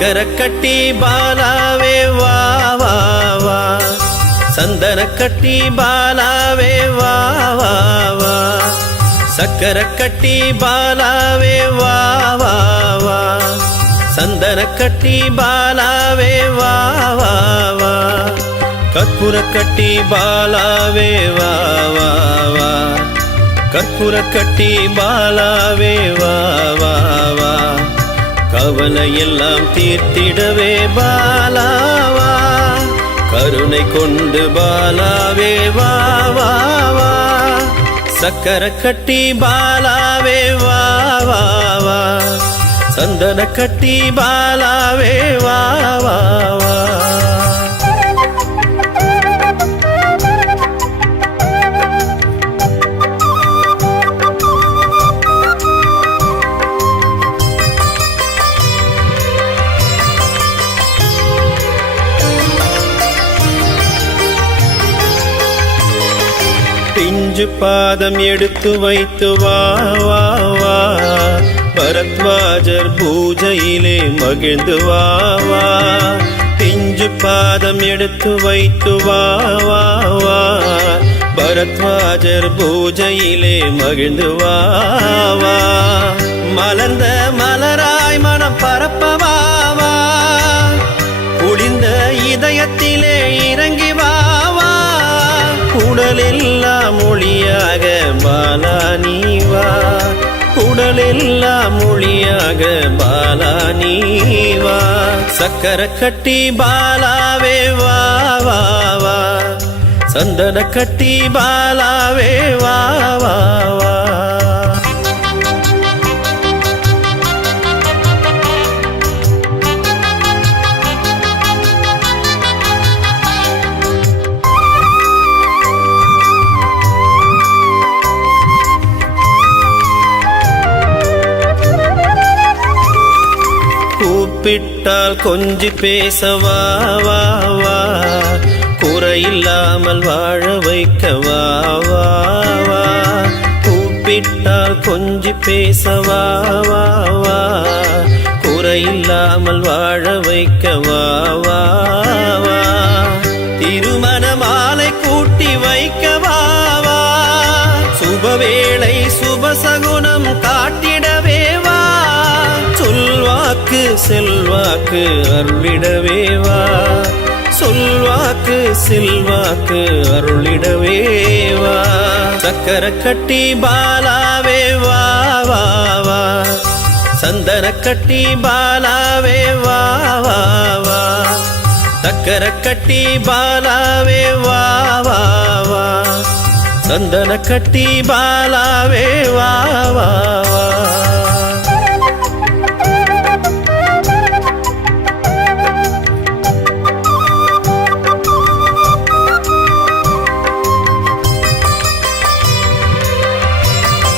சக்கர கட்டி பாலாவே வா வா வா, சந்தன கட்டி பாலாவே வா வா வா, சக்கர கட்டி பாலாவே வா வா வா, சந்தன கட்டி பாலாவே வா வா வா, கற்பூர கட்டி பாலாவே வா வா வா, கற்பூர கட்டி பாலாவே வா வா வா, கவலை எல்லாம் தீர்த்திடவே பாலாவா, கருணை கொண்டு பாலாவே வா வா வா, சக்கர கட்டி பாலாவே வா வா வா, சந்தன கட்டி பாலாவே வா வா வா. பிஞ்சு பாதம் எடுத்து வைத்து வா வா வா, பரத்வாஜர் பூஜையிலே மகிழ்ந்து வா வா, பிஞ்சு பாதம் எடுத்து வைத்து வா வா வா, பரத்வாஜர் பூஜையிலே மகிழ்ந்து வா வா, மலர்ந்த மலராய் மனம் பரப்பவா வா, குளிர்ந்த இதயத்திலே இறங்கி வா வா, உடலெல்லாம் மொழியாக பாலா நீ வா, உடலெல்லாம் மொழியாக பாலா நீ வா, சக்கர கட்டி பாலாவே வா வா வா, சந்தன கட்டி பாலாவே வா வா வா. கூப்பிட்டால் கொஞ்சி பேச வா வா வா, குறையில்லாமல் வாழ வைக்க வா வா வா, கூப்பிட்டால் கொஞ்சி பேச வா வா வா, குறையில்லாமல் வாழ வைக்க வா வா வா, திருமண மாலை கூட்டி வைக்க வா வா, சுபவேளை சுபசகுனம் காட்டிடவே வா, சொல்வாக்கு செல்வாக்கு அருளிடவே வா, சொல்வாக்கு செல்வாக்கு அருளிடவே வா, சக்கர கட்டி பாலாவே வா வா வா, சந்தன கட்டி பாலாவே வா வா வா, சக்கர கட்டி பாலாவே வா வா வா, சந்தன கட்டி பாலாவே வா வா வா.